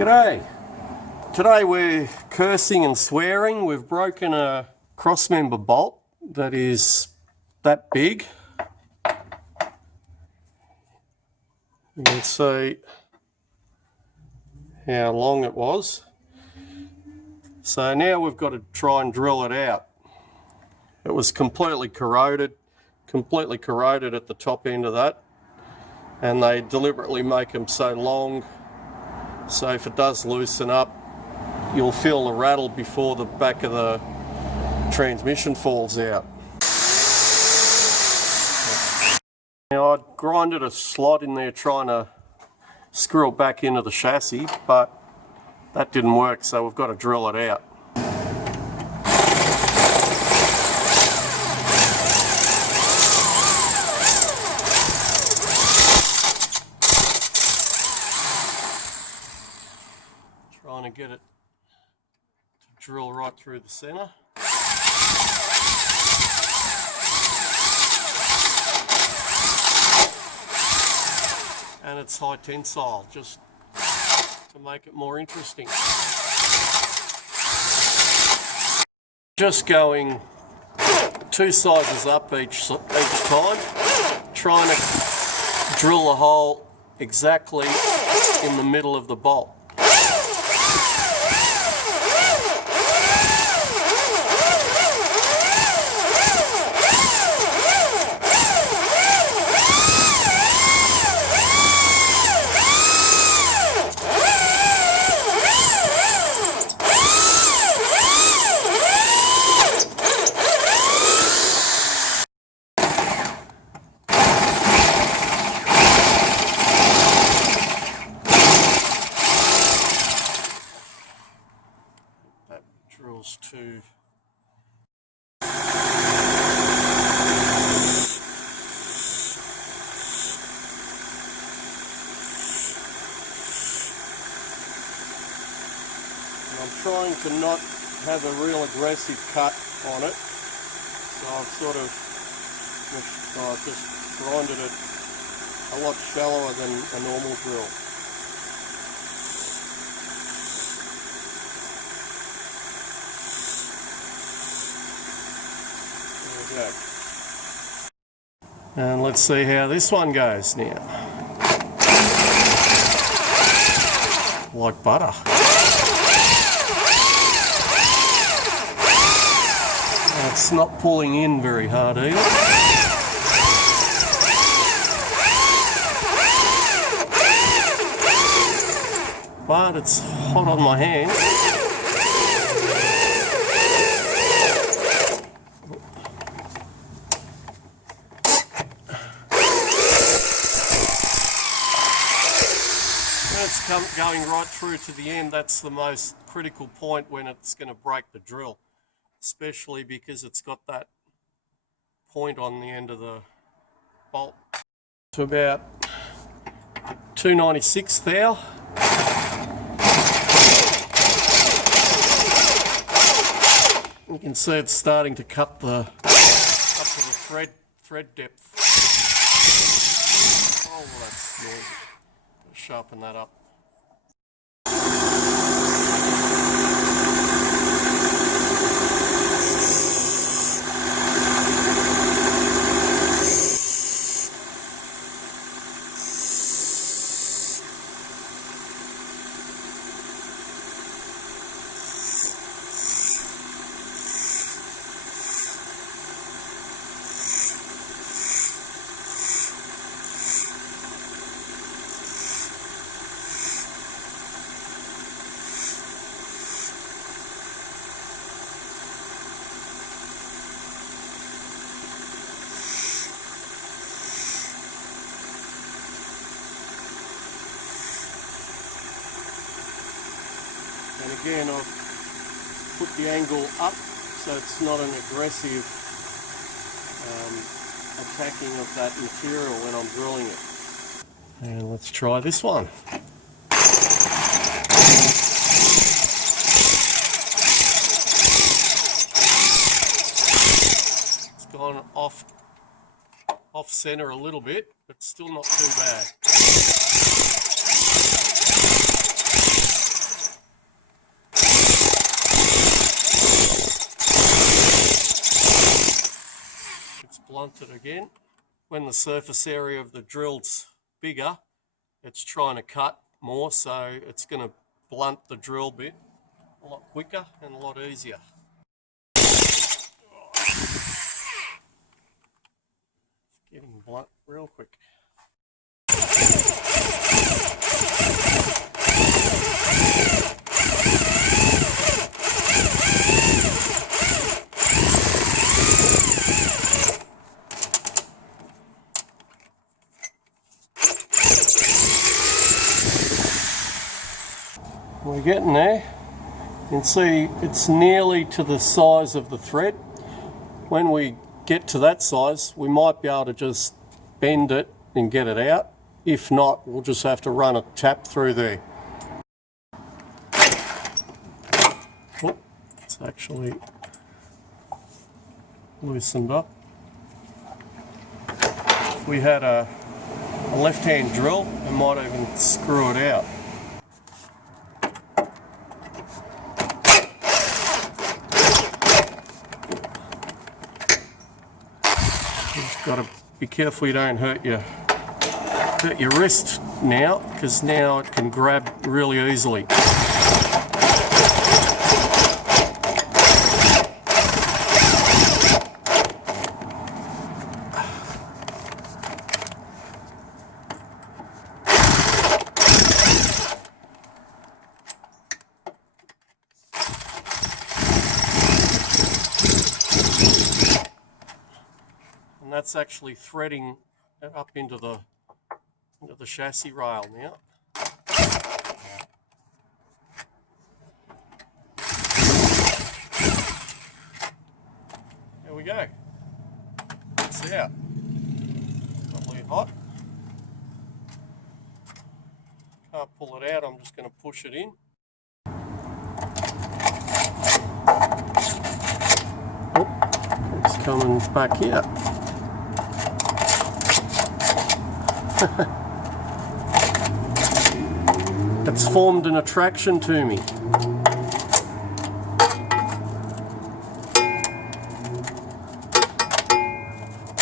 G'day. Today we're cursing and swearing. We've broken a crossmember bolt that is that big. You can see how long it was. So now we've got to try and drill it out. It was completely corroded at the top end of that, and they deliberately make them so long so if it does loosen up you'll feel the rattle before the back of the transmission falls out. Now I grinded a slot in there trying to screw it back into the chassis, but that didn't work, so we've got to drill it out. Trying to get it to drill right through the center. And it's high tensile, just to make it more interesting. Just going 2 sizes up each time, trying to drill the hole exactly in the middle of the bolt. Drills to I'm trying to not have a real aggressive cut on it, so I've sort of just grinded it a lot shallower than a normal drill. And let's see how this one goes now. Like butter. It's not pulling in very hard either. But it's hot on my hand. It's going right through to the end. That's the most critical point when it's going to break the drill, especially because it's got that point on the end of the bolt. To about 296 thou. You can see it's starting to cut up to the thread depth. Oh, that's noisy. Sharpen that up. And again, I've put the angle up so it's not an aggressive attacking of that material when I'm drilling it. And let's try this one. It's gone off center a little bit, but still not too bad. blunt it again. When the surface area of the drill's bigger, it's trying to cut more, so it's going to blunt the drill bit a lot quicker and a lot easier. It's getting blunt real quick. We're getting there. You can see it's nearly to the size of the thread. When we get to that size, we might be able to just bend it and get it out. If not, we'll just have to run a tap through there. Oh, it's actually loosened up. If we had a left-hand drill, we might even screw it out. Got to be careful you don't hurt your wrist now, because now it can grab really easily. And that's actually threading up into the chassis rail now. There we go. It's out. Probably hot. Can't pull it out, I'm just going to push it in. Oh, it's coming back here. It's formed an attraction to me.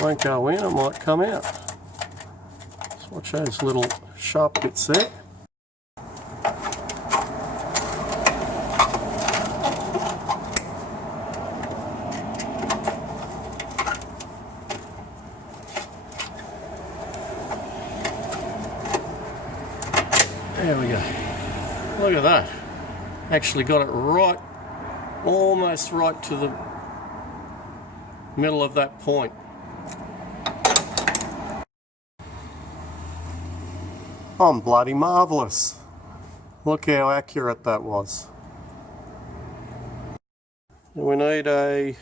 Won't go in, it might come out. Just watch those little sharp bits there. There we go. Look at that. Actually got it right, almost right to the middle of that point. I'm bloody marvellous. Look how accurate that was. We need a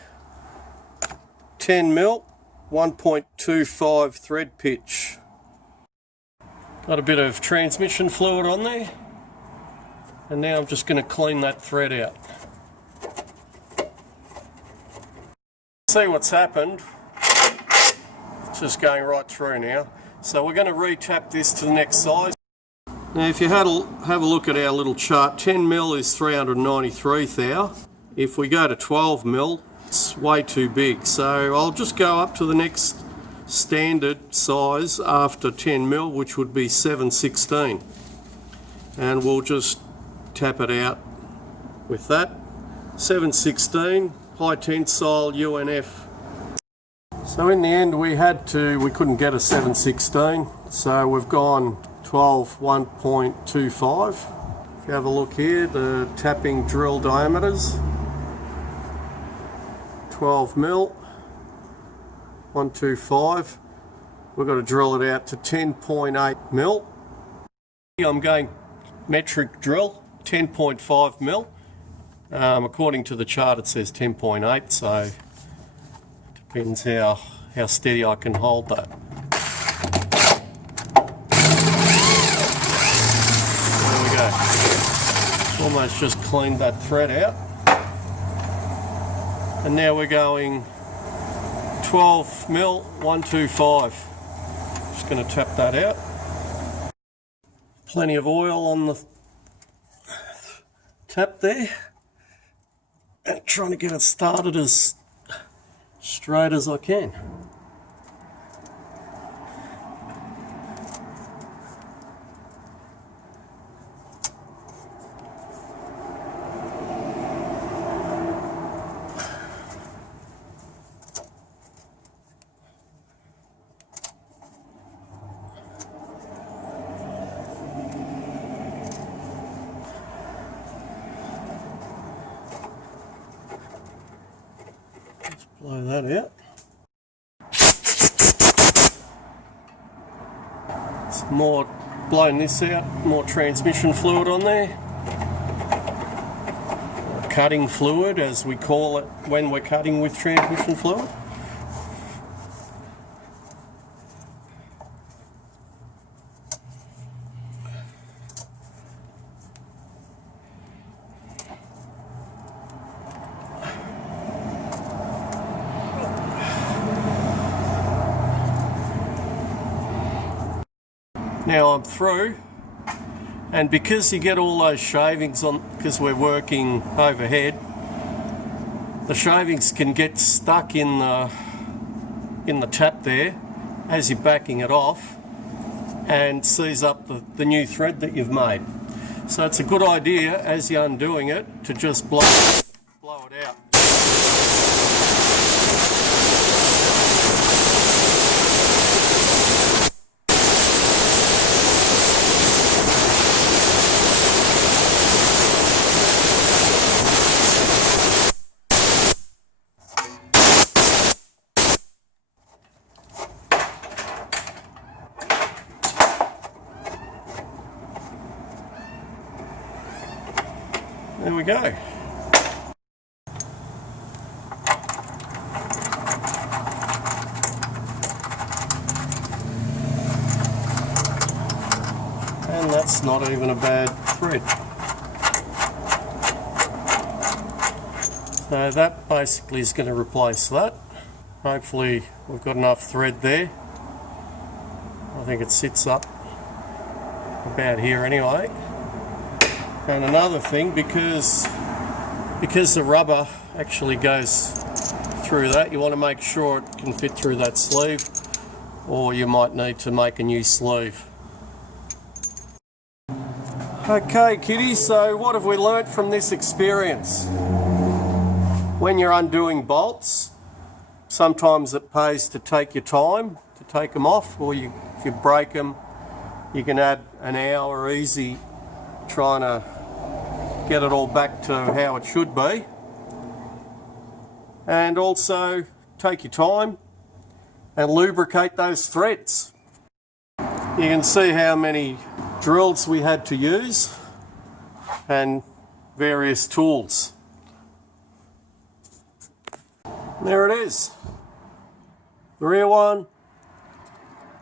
10mm 1.25 thread pitch. Got a bit of transmission fluid on there, and now I'm just going to clean that thread out. See what's happened. It's just going right through now. So we're going to re-tap this to the next size. Now if you have a look at our little chart, 10mm is 393 thou. If we go to 12mm, it's way too big. So I'll just go up to the next standard size after 10mm, which would be 7/16, and we'll just tap it out with that. 7/16 high tensile UNF. So in the end we couldn't get a 7/16, so we've gone 12 1.25. If you have a look here, the tapping drill diameters, 12mm 125. We've got to drill it out to 10.8mm. I'm going metric drill, 10.5mm. According to the chart it says 10.8, so depends how steady I can hold that. There we go. Almost just cleaned that thread out. And now we're going 12mm 125. Just going to tap that out. Plenty of oil on the tap there. And trying to get it started as straight as I can. that out. Some more, blowing this out, more transmission fluid on there. Cutting fluid, as we call it when we're cutting with transmission fluid. Now I'm through, and because you get all those shavings on, because we're working overhead, the shavings can get stuck in the tap there as you're backing it off, and seize up the new thread that you've made. So it's a good idea as you're undoing it to just blow it out. There we go. And that's not even a bad thread. So that basically is going to replace that. Hopefully we've got enough thread there. I think it sits up about here anyway. And another thing, because the rubber actually goes through that, you want to make sure it can fit through that sleeve, or you might need to make a new sleeve. Okay kiddies, so what have we learnt from this experience? When you're undoing bolts, sometimes it pays to take your time to take them off, or if you break them, you can add an hour easy trying to get it all back to how it should be. And also take your time and lubricate those threads. You can see how many drills we had to use and various tools. There it is. The rear one,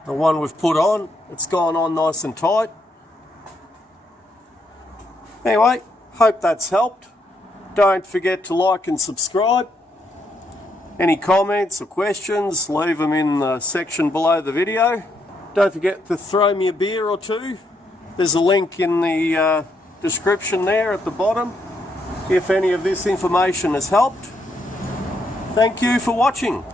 the one we've put on, it's gone on nice and tight. Anyway, hope that's helped. Don't forget to like and subscribe. Any comments or questions, leave them in the section below the video. Don't forget to throw me a beer or two. There's a link in the description there at the bottom if any of this information has helped. Thank you for watching.